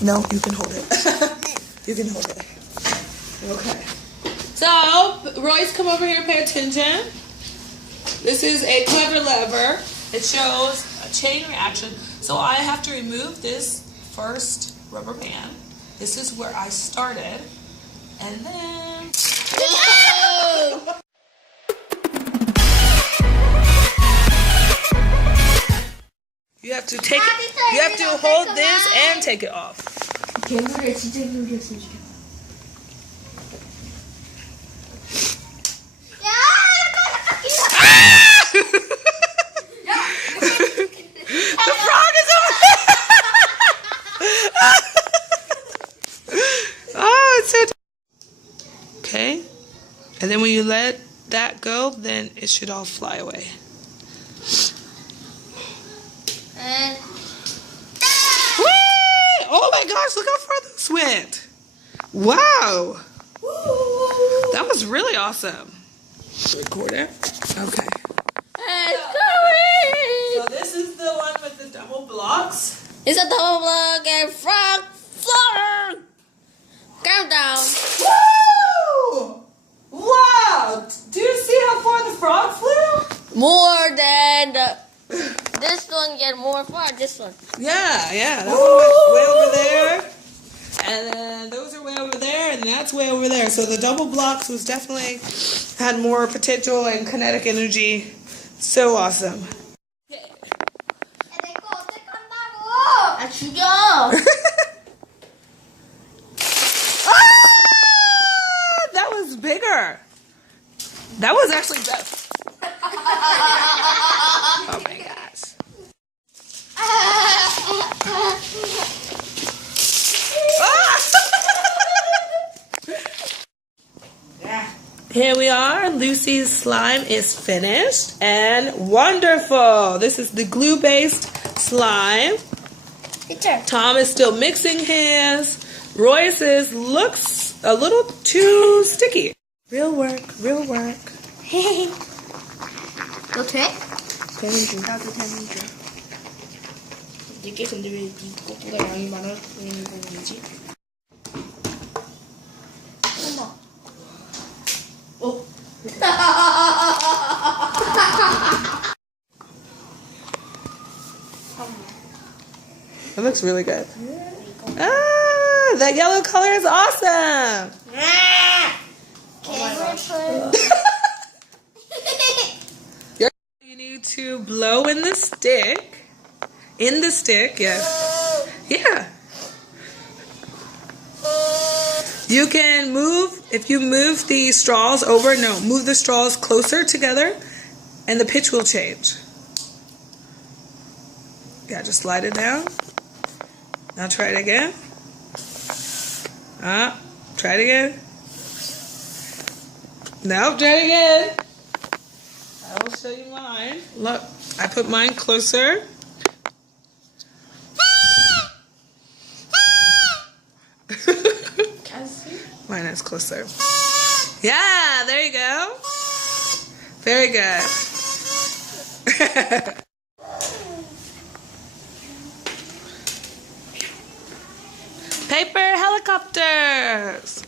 No, you can hold it. You can hold it. Okay. So, Royce, come over here, pay attention. This is a clever lever. It shows a chain reaction. So I have to remove this first rubber band. This is where I started. And then... You have to take it, you have to hold this and take it off. 괴물을 진짜 힘들었으면 좋겠다. The frog is over there. Oh, it's so... Okay. And then when you let that go, then it should all fly away. And... Whee! Oh my gosh, look how far this went. Wow. That was really awesome. Recorder. Okay. It's going! So this is the one with the double blocks. It's a double block and frog floor! Countdown! Woo! Wow! Do you see how far the frog flew? More than this one get more far, this one. Yeah. That one went way over there. And then those are way over there, and that's way over there. So the double blocks was definitely had more potential and kinetic energy. So awesome. 아 죽여! That was bigger. That was actually better. Oh my gosh. Here we are. Lucy's slime is finished and wonderful. This is the glue-based slime. Picture. Tom is still mixing his. Royce's looks a little too sticky. Real work, real work. 너 돼? 되는 중. 나도 되는 중. 이게 근데 왜 이거보다 양이 많아 보이는 건지? 어머. 어? It looks really good. Ah, that yellow color is awesome. You need to blow in the stick. In the stick, yes. Yeah. You can move, if you move the straws over, move the straws closer together and the pitch will change. Yeah, just slide it down. Now try it again. Try it again. Nope, try it again. I will show you mine. Look, I put mine closer. Mine is closer. Yeah, there you go. Very good. Paper helicopters.